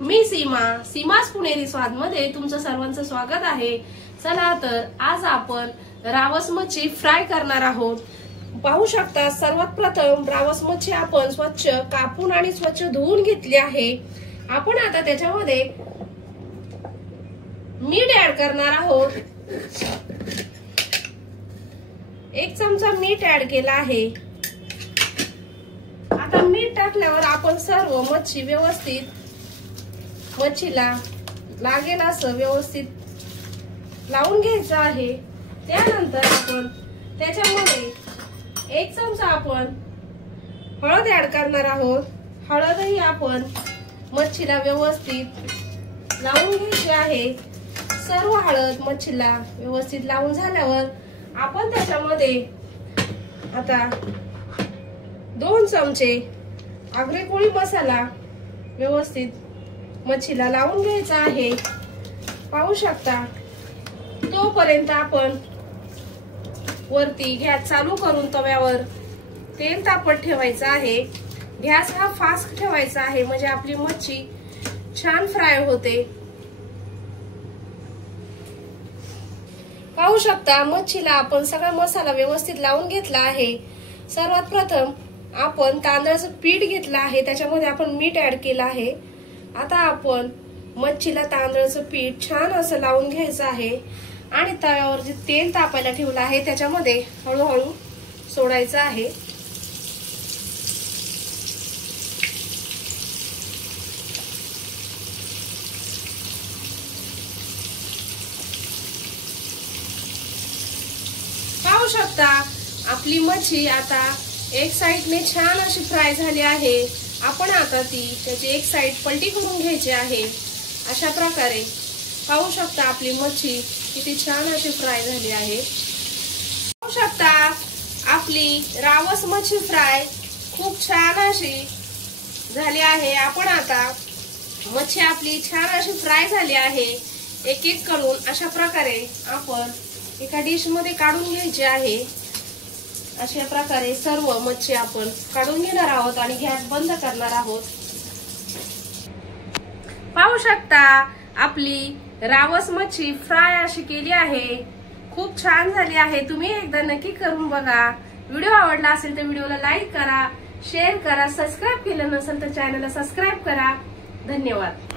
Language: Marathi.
मी सीमास पुणेरी स्वाद मध्ये तुमचं सर्वांचं स्वागत आहे। चला तर आज आपण रावस मच्छी फ्राय करणार आहोत। पाहू शकता सर्वात प्रथम रावस मच्छी आपण स्वच्छ कापून आणि स्वच्छ धुवून घेतली आहे। आपण आता त्याच्यामध्ये मीठ ऍड करणार आहोत। 1 चमचा मीठ ऍड केला आहे। आता मीठ टाकल्यावर आपण सर्व मच्छी व्यवस्थित मच्छीला लागेल असं व्यवस्थित लावून घ्यायचं आहे। त्यानंतर आपण त्याच्यामध्ये 1 चमचा आपण हळद ऍड करणार आहोत। हळदही आपण मच्छीला व्यवस्थित लावून घ्यायची आहे। सर्व हळद मच्छीला व्यवस्थित लावून झाल्यावर आपण त्याच्यामध्ये आता 2 चमचे आगरी कोळी मसाला व्यवस्थित मच्छीला लावून घ्यायचा आहे। पाहू शकता तोपर्यंत आपण वरती गॅस चालू करून तव्यावर तेल तापत ठेवायचं आहे। गॅस हा फास्ट ठेवायचा आहे म्हणजे आपली मच्छी छान फ्राय होते। पाहू शकता मच्छीला आपण सगळा मसाला व्यवस्थित लावून घेतला आहे। सर्वात प्रथम आपण तांदळाचं पीठ घेतलं आहे, त्याच्यामध्ये आपण मीठ ऍड केलं आहे। आता आपण मच्छीला तांदळाचं पीठ छान असं लावून घ्यायचं आहे आणि तव्यावर जे तेल तापायला ठेवलं आहे त्याच्यामध्ये हळूहळू सोडायचं आहे। पाहू शकता आपली मच्छी आता एक साइडने छान अशी फ्राय झाली आहे। आपण आता त्याची एक साइड पलटी करून घ्यायची आहे। अशा प्रकारे पाहू शकता आपली मच्छी किती छान अशी फ्राय झाली आहे। पाहू शकता आपली रावस मच्छी फ्राय खूप छान अशी झाली आहे। आपण आता मच्छी आपली छान अशी फ्राय झाली आहे। एक एक करून अशा प्रकारे आपण एका डिश मध्ये काढून घ्यायची आहे। अशा प्रकारे सर्व मच्छी आपण काढून घेणार आहोत आणि गॅस बंद करणार आहोत। पाहू शकता आपली रावस मच्छी फ्राय अशी केली आहे। खूप छान झाली आहे। तुम्ही एकदा नक्की करून बघा। व्हिडिओ आवडला असेल तर व्हिडिओला लाईक करा, शेअर करा, सबस्क्राइब केलं नसेल तर चॅनलला सबस्क्राइब करा। धन्यवाद।